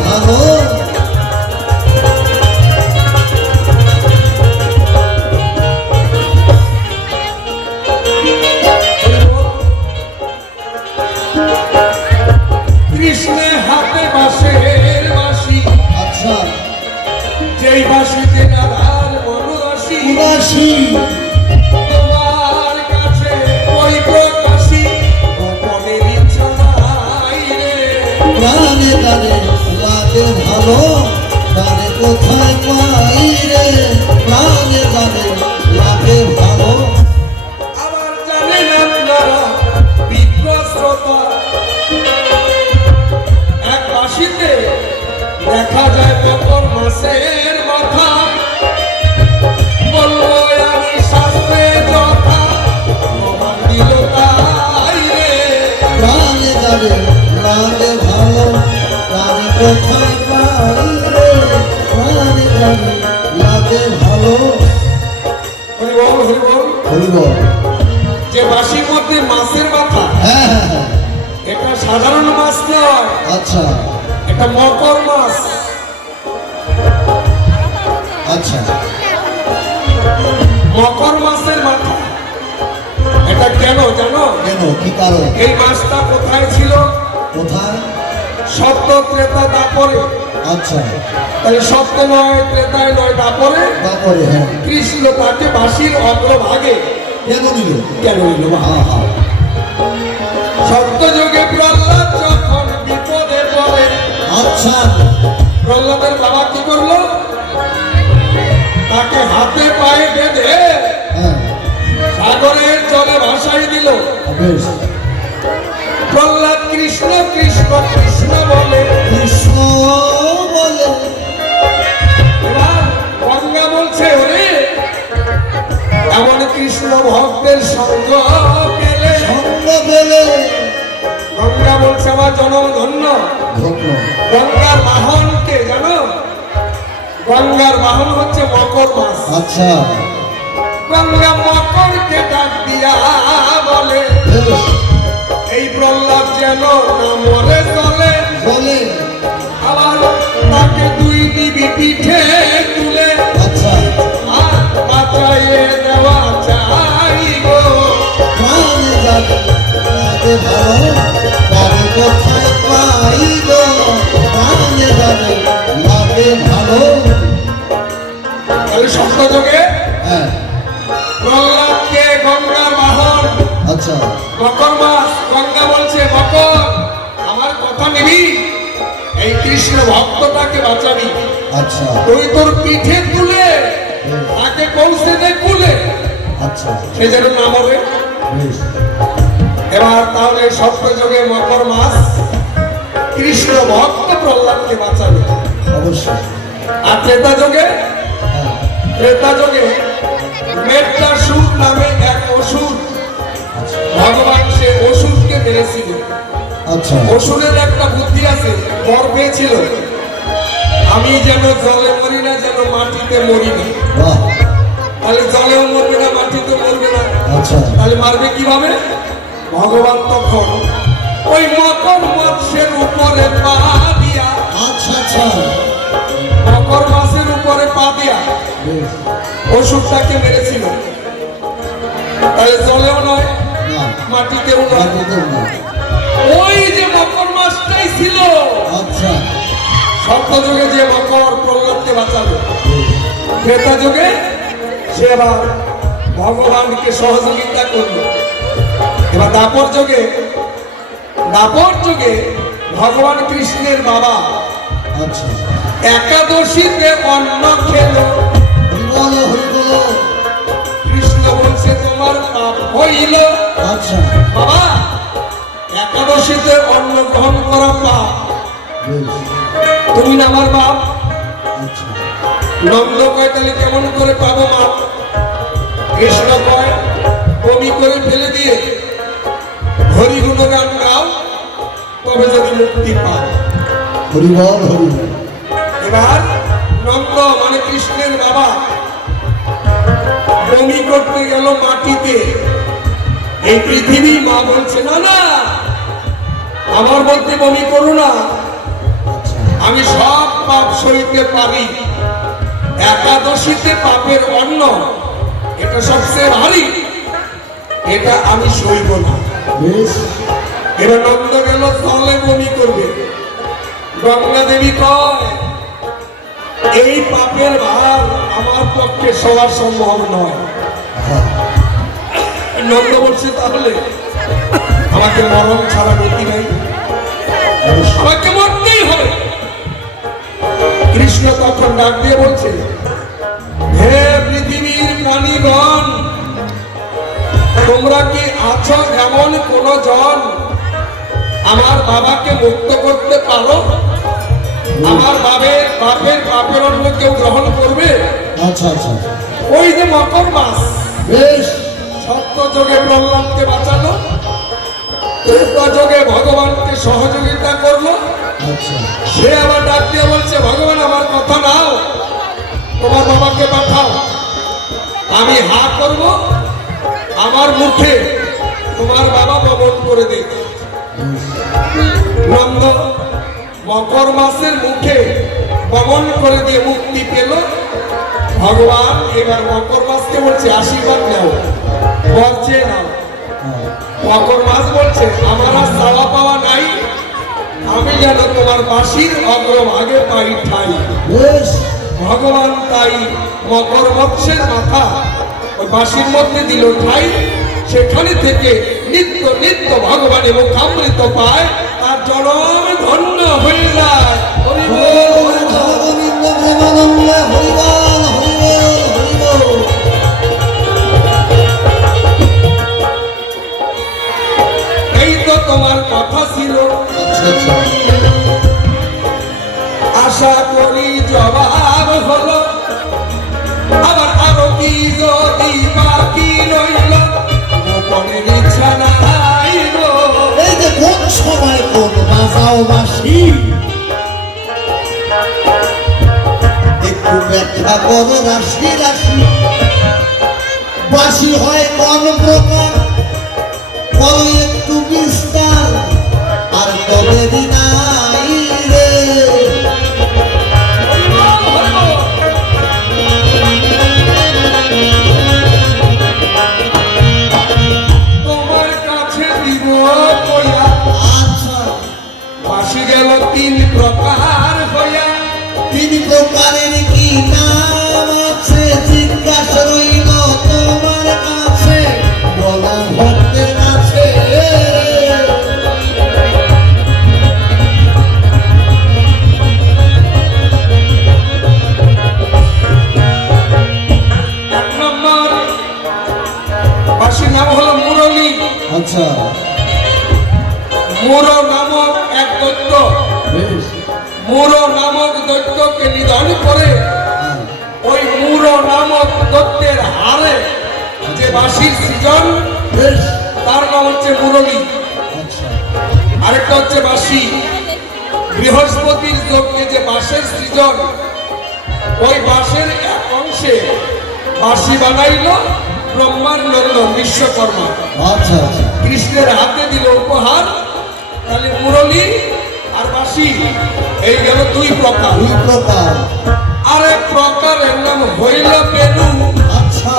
ভালো। কৃষ্ণের হাতে বাঁশি আচ্ছা। যেই বাঁশিতে রাধার মনোরাশি উদাসী কাছে লাগে ভালো গানে কোথায় পাই রে? প্রাণে গানে লাগে ভালো। আবার জানেন আপনারা বিজ্ঞ এক বাঁশিতে দেখা যায় মকর মাসের মাথা। বলব আমি ভালো গানে কোথায় পাই রে লাগে ভালো হরি বল হরি বল হরি বল যে বাঁশির মধ্যে মাছের মাথা হ্যাঁ হ্যাঁ হ্যাঁ। এটা সাধারণ মাছ নয়। আচ্ছা। এটা মকর মাছ। আচ্ছা। মকর মাছের মাথা। এটা কেন জানো? কেন? কি কারণ? এই মাছটা কোথায় ছিল? কোথায়? সত্য ক্রেতা দাপরে। আচ্ছা। তাহলে সত্য নয় ক্রেতায় নয় দাপরে। তারপরে হ্যাঁ। কৃষ্ণ তাকে বাসির অগ্রভাগে। কেন নিল কেন নিল? হ্যাঁ সত্য প্রহ্লাদ যখন বিপদে পড়ে আচ্ছা। প্রহ্লাদের বাবা কি করল? তাকে হাতে পায়ে বেঁধে হ্যাঁ। সাগরের জলে ভাসাই দিল। প্রহ্লাদ কৃষ্ণ কৃষ্ণ সঙ্গ পেলে। সঙ্গ পেলে। গঙ্গা বলছে আমার জনম ধন্য। ধন্য। গঙ্গার বাহনকে জানো? গঙ্গার বাহন হচ্ছে মকর আচ্ছা। গঙ্গা মকরকে ডাক দিয়া বলে। এই প্রহ্লাদ যেন না মরে। লাগে ভালো কোথায় পাই গো প্রাণে যাবে লাগে ভালো তাহলে সপ্ত হ্যাঁ প্রহ্লাদকে গঙ্গার বাহন আচ্ছা। মকর মাস গঙ্গা বলছে মকর আমার কথা নিবি। এই কৃষ্ণ ভক্তটাকে বাঁচাবি। আচ্ছা। তুই তোর পিঠে তুলে তাকে পৌঁছে দে কুলে আচ্ছা। সে যেন না মরে। এবার তাহলে সপ্ত যুগে মকর মাস কৃষ্ণ ভক্ত প্রহ্লাদকে বাঁচাবে। অবশ্যই। আর ত্রেতা যুগে? হ্যাঁ। ত্রেতা যুগে মেট্টাসুর নামে এক অসুর। ভগবান সে অসুরকে মেরেছিল। আচ্ছা। অসুরের একটা বুদ্ধি আছে বর পেয়েছিল। আমি যেন জলে মরি না যেন মাটিতে মরি না। তাহলে জলেও মরবে না মাটিতে মরবে না। আচ্ছা। তাহলে মারবে কীভাবে? ভগবান তখন ওই মকর মৎস্যের উপরে পা দিয়া আচ্ছা আচ্ছা। মকর মাছের উপরে পা দিয়া অসুরটাকে মেরেছিল। তাহলে জলেও নয় মাটিতেও নয়। ওই যে মকর মাছটাই ছিল। আচ্ছা। সপ্ত যুগে যে মকর প্রহ্লাদকে বাঁচাবে বেশ। ক্রেতা যুগে সে আবার ভগবানকে সহযোগিতা করল। এবার দাপর যুগে দাপর যুগে ভগবান কৃষ্ণের বাবা আচ্ছা। একাদশীতে অন্ন খেল। কৃষ্ণ বলছে তোমার পাপ হইল। আচ্ছা। বাবা একাদশীতে অন্ন গ্রহণ করা পাপ। তুমি না আমার বাপ? আচ্ছা। নন্দ কয় তাহলে কেমন করে পাবো মাপ কৃষ্ণ কয় বমি করে ফেলে দিয়ে হরি গুণগান গাও তবে যদি মুক্তি পাও হরি বল হরি। এবার নন্দ মানে কৃষ্ণের বাবা বমি করতে গেল মাটিতে। এই পৃথিবী মা বলছে না না আমার মধ্যে বমি করো না। আমি সব পাপ সইতে পারি। একাদশীতে পাপের অন্ন এটা সবচেয়ে ভারী। এটা আমি সইব না। বেশ। নন্দ গেল করবে। গঙ্গা দেবী কয়, এই পাপের ভার আমার পক্ষে সবার সম্ভব নয়। নন্দ বলছে, তাহলে আমাকে মরণ ছাড়া গতি নাই। আমাকে মরতেই হবে। কৃষ্ণ তখন ডাক দিয়ে বলছে, হে পৃথিবীর প্রাণীগণ তোমরা কি আছো এমন কোন জন আমার বাবাকে মুক্ত করতে পারো? আমার বাবের বাপের বাপের অন্য কেউ গ্রহণ করবে? আচ্ছা আচ্ছা। ওই যে মকর মাস। বেশ। সত্য যোগে প্রহ্লাদকে বাঁচালো যোগে ভগবানকে সহযোগিতা করল। আচ্ছা। সে আবার ডাক দিয়ে বলছে ভগবান আমার কথা নাও। তোমার বাবাকে পাঠাও। আমি হা করব আমার মুখে তোমার বাবা বমন করে দেবে নন্দ মকর মাসের মুখে বমন করে দিয়ে মুক্তি পেল। ভগবান এবার মকর মাসকে বলছে আশীর্বাদ নাও বর চেয়ে নাও। মকর মাস বলছে আমার আর চাওয়া পাওয়া নাই আমি যেন তোমার বাসির অগ্রভাগে পাই ঠাই। ভগবান তাই মকর মৎস্যের মাথা বাসির মধ্যে দিল ঠাই। সেখানে থেকে নিত্য নিত্য ভগবান এবং কামৃত পায়। তার চরম ধন্য হয়ে যায় একটু ব্যাখ্যা করো রাশি রাশি। বাসি হয় কোন প্রকার করো একটু বিস্তার আর তবে দিনাই রে। তোমার কাছে দিব আচ্ছা। বাসি গেল তিন প্রকার। মুর নামক দৈত্যকে নিধন করে ওই মুর নামক দত্তের হারে যে বাসির সৃজন তার নাম হচ্ছে মুরলী। আচ্ছা। আরেকটা হচ্ছে বাসি বৃহস্পতির যজ্ঞে যে বাঁশের সৃজন ওই বাঁশের এক অংশে বাঁশি বানাইল ব্রহ্মার নন্দন বিশ্বকর্মা। আচ্ছা আচ্ছা। কৃষ্ণের হাতে দিল উপহার তাহলে মুরলী আর বাসি এই গেল দুই প্রকার। দুই প্রকার। আরেক প্রকারের নাম হইল বেনু। আচ্ছা।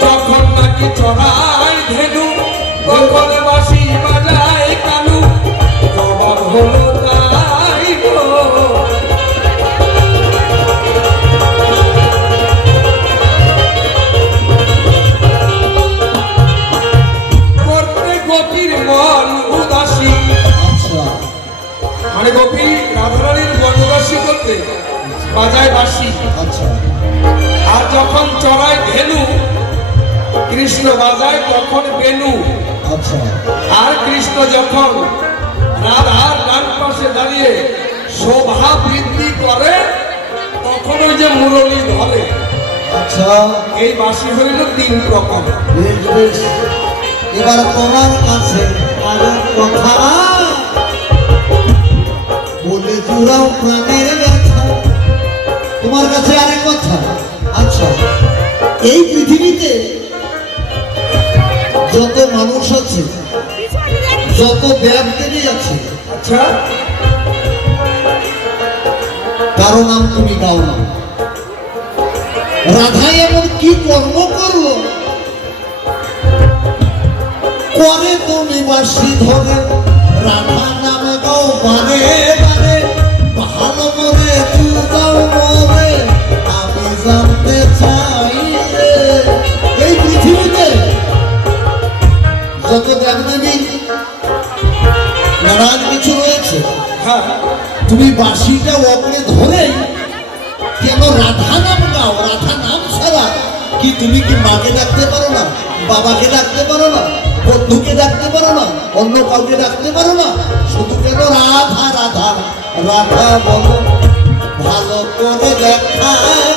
যখন নাকি চড়াই ধেনু তখন বাসি বাজায় কানু। জবাব হলো মানে গোপী রাধারানীর বনবাসী করতে বাজায় বাসি আচ্ছা। আর যখন চড়ায় ধেনু কৃষ্ণ বাজায় তখন বেনু। আচ্ছা। আর কৃষ্ণ যখন রাধার ডান পাশে দাঁড়িয়ে শোভা বৃদ্ধি করে তখন ওই যে মুরলী ধরে। আচ্ছা। এই বাসি হইল তিন প্রকার। বেশ এবার তোমার কাছে কথা। জুড়াও প্রাণের ব্যথা তোমার কাছে আরেক কথা। আচ্ছা এই পৃথিবীতে যত মানুষ আছে যত দেব আছে আচ্ছা। কারও নাম তুমি গাও না। রাধা এমন কি কর্ম করল? করে তুমি বাসি ধরে রাধা তুমি কি মাকে ডাকতে পারো না? বাবাকে ডাকতে পারো না? বন্ধুকে ডাকতে পারো না? অন্য কাউকে ডাকতে পারো না? শুধু কেন রাধা রাধা রাধা বলো। ভালো করে দেখা।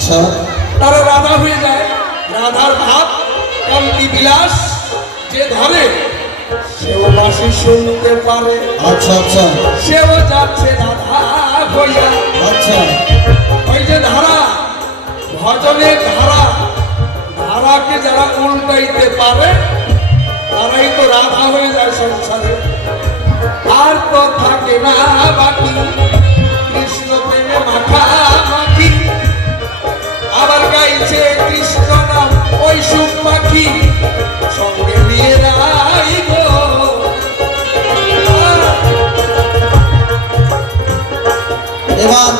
আচ্ছা। তারা রাধা হয়ে যায়। রাধার ভাব কান্তি বিলাস যে ধরে সেও বাসি শুনতে পারে। আচ্ছা আচ্ছা। সেও যাচ্ছে রাধা হইয়া। আচ্ছা। ওই যে ধারা ভজনের ধারা ধারাকে যারা উল্টাইতে পারে তারাই তো রাধা হয়ে যায় সংসারে। আর তো থাকে না বাকি কৃষ্ণ প্রেমে মাখি আবার গাইছে কৃষ্ণ ওই সুখ পাখি। সঙ্গে নিয়ে রাই গো। এবার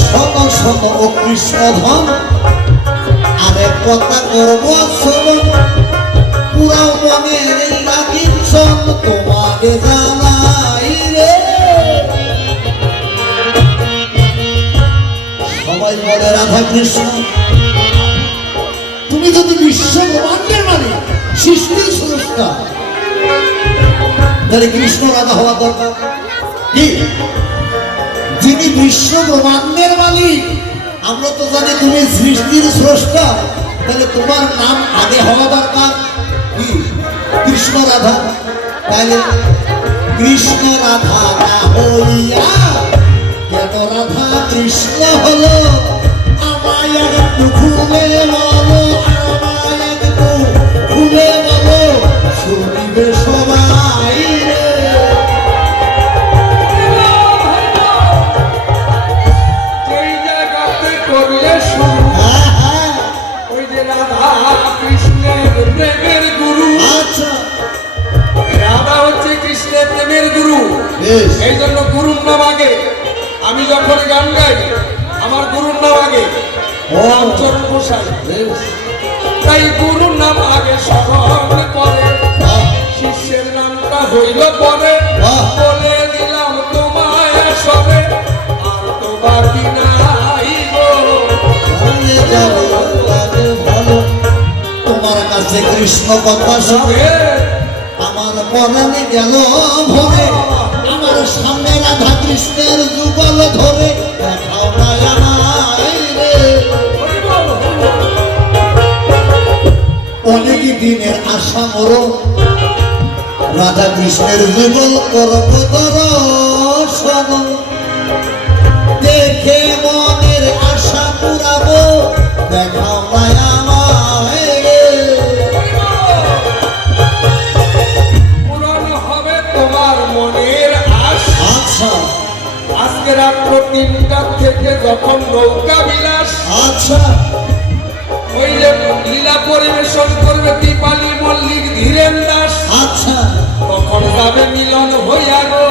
শত শত ও কৃষ্ণ ধন, আরে কথা করব শ্রবণ পুরাও মনে তোমাকে জানাই রাধা তুমি যদি বিশ্ব ব্রহ্মাণ্ডের মানে সৃষ্টির স্রষ্টা তাহলে কৃষ্ণ রাধা হওয়া দরকার। যিনি বিশ্ব ব্রহ্মাণ্ডের মালিক, আমরা তো জানি তুমি সৃষ্টির স্রষ্টা, তাহলে তোমার নাম আগে হওয়া দরকার। কি? কৃষ্ণ রাধা। তাহলে কৃষ্ণ রাধা না হইয়া কেন রাধা কৃষ্ণ হলো? রামচরণ গোসাই তাই গুরুর নাম আগে স্মরণ করে। শিষ্যের নামটা হইল পরে। বলে দিলাম তোমায় সবে আর তো বাকি নাই। তোমার কাছে কৃষ্ণ কথা সবে আমার পরাণে গেল ভরে। আমার সামনে রাধা কৃষ্ণের দিনের আশা মরো রাধা কৃষ্ণের যুগল করব দর্শন দেখে মনের আশা পুরাবো দেখাও না আমায় রে পূরণ হবে তোমার মনের আশ। আচ্ছা। আজকে রাত্র তিনটার থেকে যখন নৌকা বিলাস আচ্ছা। ওই যে লীলা পরিবেশন করবে দীপালি মল্লিক ধীরেন দাস। আচ্ছা। তখন যাবে মিলন হইয়া গো?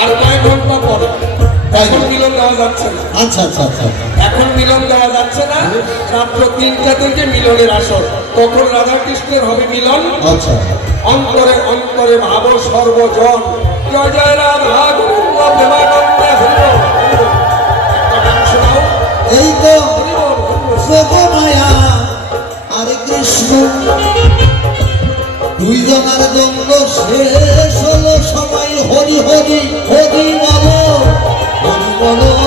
আর কয়েক ঘণ্টা পর। এখন মিলন দেওয়া যাচ্ছে না। আচ্ছা আচ্ছা আচ্ছা। এখন মিলন দেওয়া যাচ্ছে না। রাত্র তিনটা থেকে মিলনের আসর। তখন রাধাকৃষ্ণের হবে মিলন। আচ্ছা। অন্তরে অন্তরে ভাব সর্বজন। জয় জয় রাধা। যোগমায়া আর কৃষ্ণ, দুই জনার দ্বন্দ্ব শেষ হলো সবাই হরি হরি হরি বলো হরি বলো।